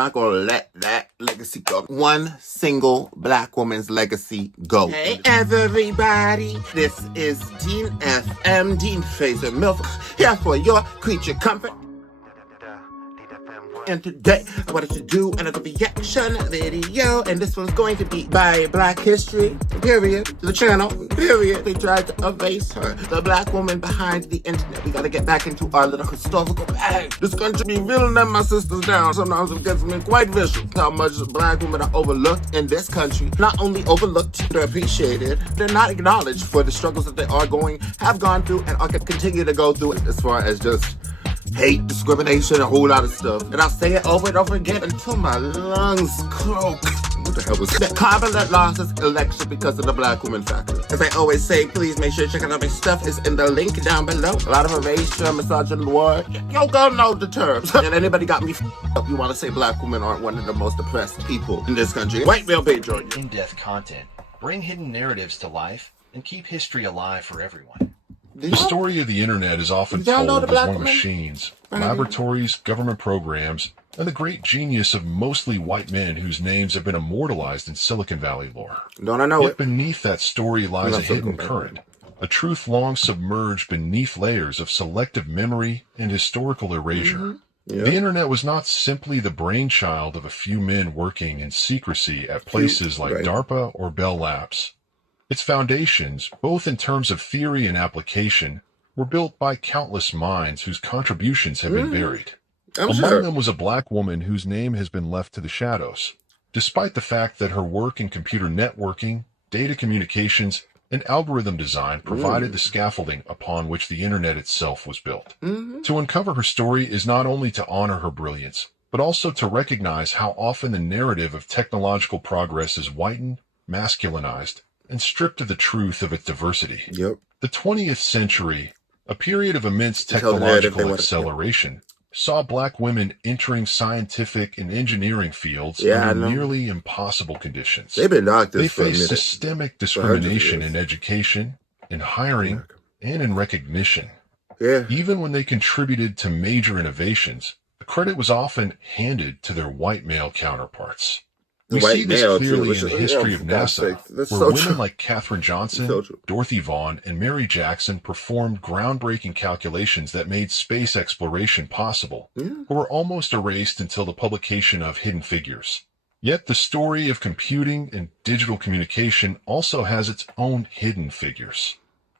Not gonna let that legacy go. One single black woman's legacy go. Hey everybody, this is Dean FM, Dean Fraser Milf, here for your creature comfort. And today, I wanted to do another reaction video, and this one's going to be by Black History, period, the channel, period. They tried to erase her, the black woman behind the internet. We gotta get back into our little historical bag. This country be really letting my sisters down. Sometimes it gets me quite vicious how much black women are overlooked in this country. Not only overlooked, they're appreciated. They're not acknowledged for the struggles that they have gone through, and are going to continue to go through as far as just hate, discrimination, a whole lot of stuff. And I'll say it over and over again until my lungs croak. What the hell was that? Carvalent lost his election because of the black woman factor. As I always say, please make sure you check out my stuff. It's in the link down below. A lot of erasure, misogynoir. Yo, go know the terms. And anybody got me up, you want to say black women aren't one of the most oppressed people in this country. White male patriot. In-depth content. Bring hidden narratives to life and keep history alive for everyone. The story of the internet is often told as one of machines, laboratories, government programs, and the great genius of mostly white men whose names have been immortalized in Silicon Valley lore. Don't I know Yet beneath that story lies a hidden current, a truth long submerged beneath layers of selective memory and historical erasure. The internet was not simply the brainchild of a few men working in secrecy at places like DARPA or Bell Labs. Its foundations, both in terms of theory and application, were built by countless minds whose contributions have been buried. Among them was a black woman whose name has been left to the shadows, despite the fact that her work in computer networking, data communications, and algorithm design provided the scaffolding upon which the internet itself was built. To uncover her story is not only to honor her brilliance, but also to recognize how often the narrative of technological progress is whitened, masculinized, and stripped of the truth of its diversity. The 20th century, a period of immense technological acceleration, saw black women entering scientific and engineering fields under nearly impossible conditions. They faced systemic discrimination in education, in hiring, and in recognition. Even when they contributed to major innovations, the credit was often handed to their white male counterparts. We see this clearly in the history of NASA, where women like Katherine Johnson, Dorothy Vaughan, and Mary Jackson performed groundbreaking calculations that made space exploration possible, but were almost erased until the publication of Hidden Figures. Yet the story of computing and digital communication also has its own hidden figures.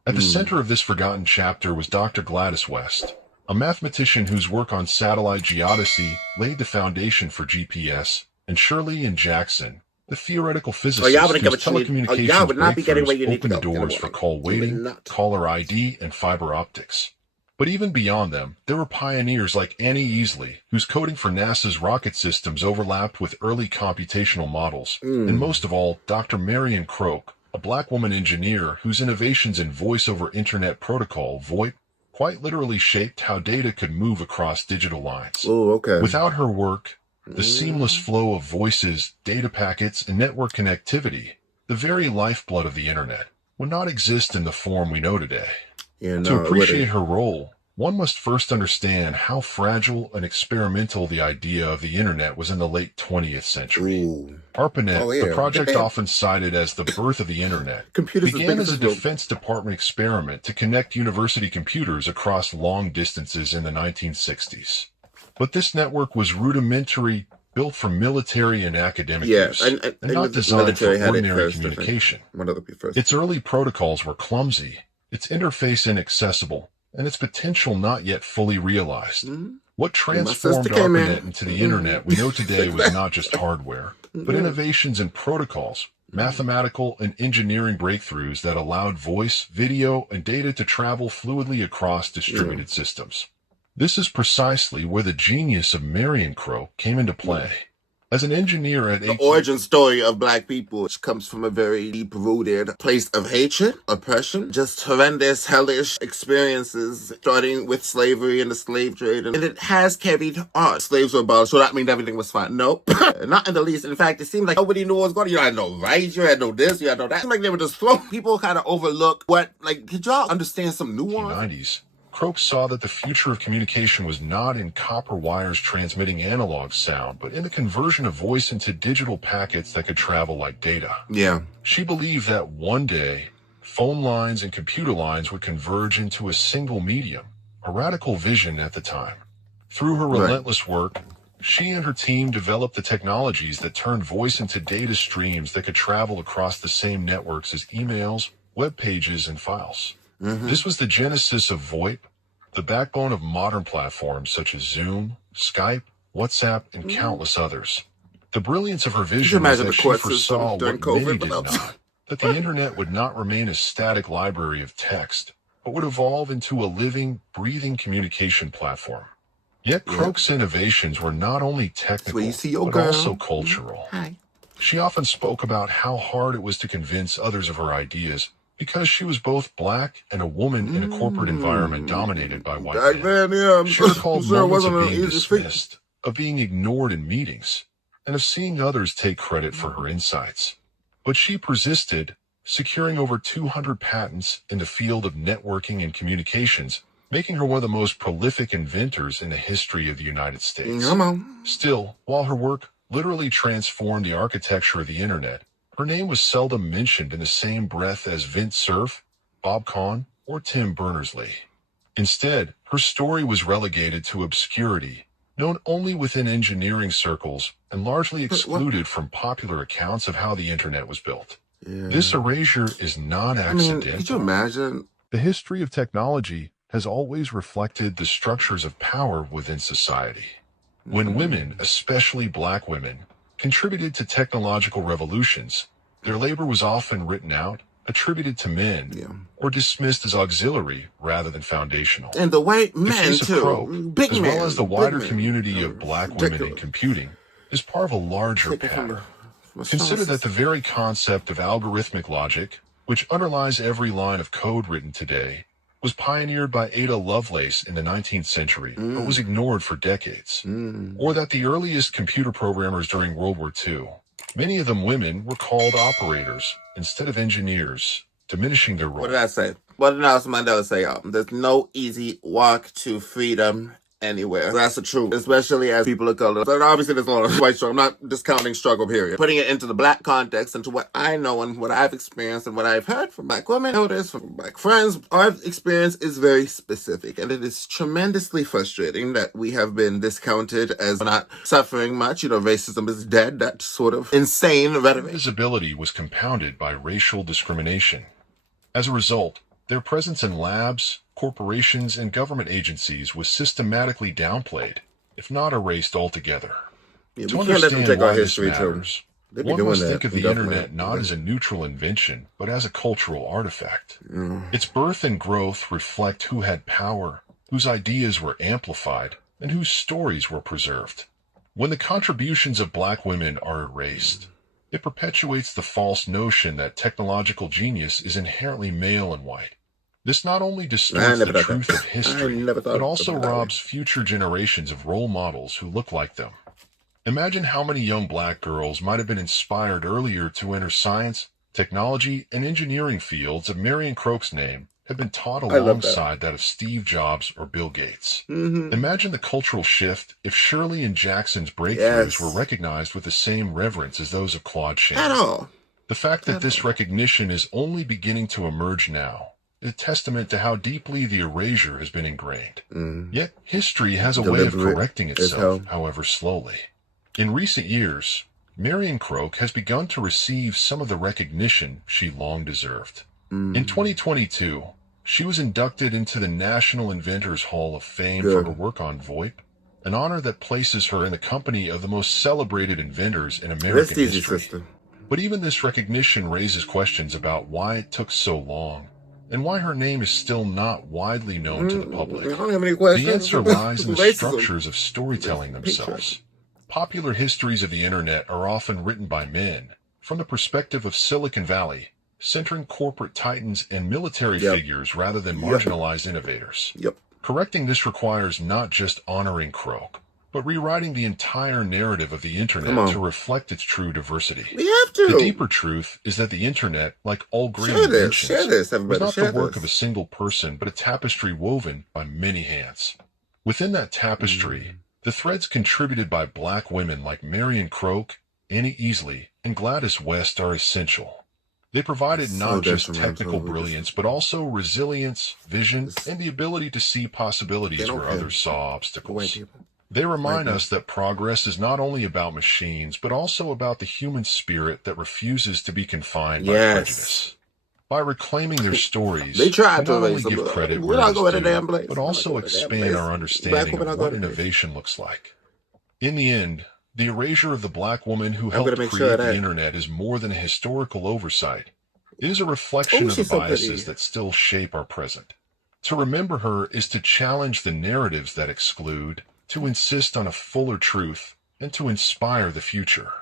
At the center of this forgotten chapter was Dr. Gladys West, a mathematician whose work on satellite geodesy laid the foundation for GPS, and Shirley and Jackson, the theoretical physicists whose telecommunications breakthroughs opened doors for call waiting, caller ID, and fiber optics. But even beyond them, there were pioneers like Annie Easley, whose coding for NASA's rocket systems overlapped with early computational models, and most of all, Dr. Marion Croak, a black woman engineer whose innovations in voice-over Internet Protocol, VoIP, quite literally shaped how data could move across digital lines. Without her work, the seamless flow of voices, data packets, and network connectivity, the very lifeblood of the internet, would not exist in the form we know today. To appreciate her role, one must first understand how fragile and experimental the idea of the internet was in the late 20th century. ARPANET, the project often cited as the birth of the internet, began as a Defense Department experiment to connect university computers across long distances in the 1960s. But this network was rudimentary, built for military and academic use, and not designed for ordinary communication. Its early protocols were clumsy, its interface inaccessible, and its potential not yet fully realized. What transformed ARPANET into the internet we know today was not just hardware, but innovations in protocols, mathematical and engineering breakthroughs that allowed voice, video, and data to travel fluidly across distributed systems. This is precisely where the genius of Marion Croak came into play. As an engineer at the origin story of black people, which comes from a very deep-rooted place of hatred, oppression, just horrendous, hellish experiences, starting with slavery and the slave trade, and it has carried on. Slaves were abolished, so that means everything was fine. Nope. Not in the least. In fact, it seemed like nobody knew what was going on. You had no rights, you had no this, you had no that. It seemed like they were just throwing. People kind of overlook what, like, could y'all understand some nuance? Croak saw that the future of communication was not in copper wires transmitting analog sound, but in the conversion of voice into digital packets that could travel like data. Yeah. She believed that one day, phone lines and computer lines would converge into a single medium, a radical vision at the time. Through her relentless work, she and her team developed the technologies that turned voice into data streams that could travel across the same networks as emails, web pages, and files. This was the genesis of VoIP, the backbone of modern platforms such as Zoom, Skype, WhatsApp, and countless others. The brilliance of her vision was that she foresaw what many did not, that the internet would not remain a static library of text, but would evolve into a living, breathing communication platform. Yet Croak's innovations were not only technical, but also cultural. She often spoke about how hard it was to convince others of her ideas, because she was both black and a woman in a corporate environment dominated by white men. She recalled moments of being dismissed, of being ignored in meetings, and of seeing others take credit for her insights. But she persisted, securing over 200 patents in the field of networking and communications, making her one of the most prolific inventors in the history of the United States. Still, while her work literally transformed the architecture of the internet, her name was seldom mentioned in the same breath as Vint Cerf, Bob Kahn, or Tim Berners-Lee. Instead, her story was relegated to obscurity, known only within engineering circles and largely excluded from popular accounts of how the internet was built. This erasure is not accidental. Could you imagine? The history of technology has always reflected the structures of power within society. When women, especially black women, contributed to technological revolutions, their labor was often written out, attributed to men, or dismissed as auxiliary rather than foundational. And the white men, too. Croak, Big as men, well as the wider men. community of black women in computing, is part of a larger pattern. Consider that the very concept of algorithmic logic, which underlies every line of code written today, was pioneered by Ada Lovelace in the 19th century, but was ignored for decades. Or that the earliest computer programmers during World War II, many of them women, were called operators instead of engineers, diminishing their role. What did I say? What did Nelson Mandela say, y'all? There's no easy walk to freedom anywhere. That's the truth, especially as people of color. But obviously there's a lot of white struggle. I'm not discounting struggle, period. Putting it into the black context, into what I know and what I've experienced and what I've heard from black women, elders, from black friends, our experience is very specific. And it is tremendously frustrating that we have been discounted as not suffering much. You know, racism is dead. That sort of insane rhetoric. Visibility was compounded by racial discrimination. As a result, their presence in labs, corporations, and government agencies was systematically downplayed, if not erased altogether. To understand why this matters, one must think of the internet not as a neutral invention, but as a cultural artifact. Its birth and growth reflect who had power, whose ideas were amplified, and whose stories were preserved. When the contributions of black women are erased, it perpetuates the false notion that technological genius is inherently male and white. This not only distorts the truth of history, but also robs future generations of role models who look like them. Imagine how many young black girls might have been inspired earlier to enter science, technology, and engineering fields if Marion Croak's name had been taught alongside that of Steve Jobs or Bill Gates. Imagine the cultural shift if Shirley and Jackson's breakthroughs were recognized with the same reverence as those of Claude Shannon. The fact that this recognition is only beginning to emerge now is a testament to how deeply the erasure has been ingrained. Yet history has a way of correcting itself, however slowly. In recent years, Marion Croak has begun to receive some of the recognition she long deserved. In 2022, she was inducted into the National Inventors Hall of Fame for her work on VoIP, an honor that places her in the company of the most celebrated inventors in American history. But even this recognition raises questions about why it took so long, and why her name is still not widely known to the public. The answer lies in the structures of storytelling themselves. Popular histories of the internet are often written by men, from the perspective of Silicon Valley, centering corporate titans and military figures rather than marginalized innovators. Correcting this requires not just honoring Croak, but rewriting the entire narrative of the internet to reflect its true diversity. We have to. The deeper truth is that the internet, like all great inventions, was not the work of a single person, but a tapestry woven by many hands. Within that tapestry, the threads contributed by Black women like Marion Croak, Annie Easley, and Gladys West are essential. They provided not just technical brilliance, but also resilience, vision, and the ability to see possibilities where others saw obstacles. They remind us that progress is not only about machines, but also about the human spirit that refuses to be confined by prejudice. By reclaiming their stories, they tried to not only give credit where it's due, but also expand our understanding of what innovation looks like. In the end, the erasure of the Black woman who helped create the internet is more than a historical oversight. It is a reflection of the biases that still shape our present. To remember her is to challenge the narratives that exclude, to insist on a fuller truth, and to inspire the future.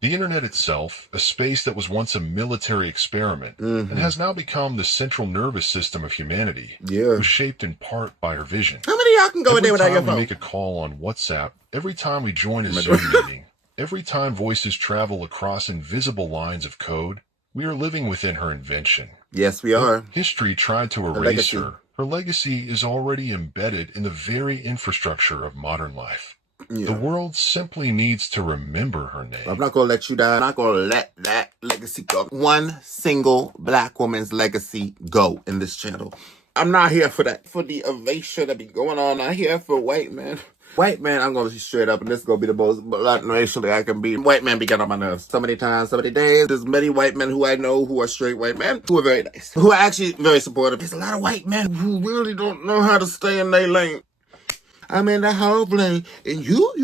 The internet itself, a space that was once a military experiment, and has now become the central nervous system of humanity, was shaped in part by her vision. How many of y'all can go in there without your phone? Every time we make a call on WhatsApp, every time we join a Zoom meeting, every time voices travel across invisible lines of code, we are living within her invention. Yes, we are. History tried to erase her. Her legacy is already embedded in the very infrastructure of modern life. The world simply needs to remember her name. I'm not going to let you die. I'm not going to let that legacy go. One single Black woman's legacy go in this channel. I'm not here for that. For the erasure that be going on. I'm here for white men. White man, I'm going to be straight up, and this is going to be the most Latin racially I can be. White men be getting on my nerves. So many times, so many days. There's many white men who I know who are straight white men who are very nice. Who are actually very supportive. There's a lot of white men who really don't know how to stay in their lane. I'm in the whole lane, and you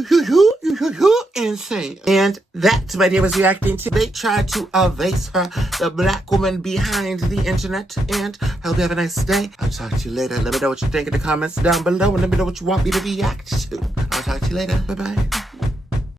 insane. And that, my dear, was reacting to. They tried to erase her, the Black woman behind the internet. And I hope you have a nice day. I'll talk to you later. Let me know what you think in the comments down below, and let me know what you want me to react to. I'll talk to you later. Bye-bye.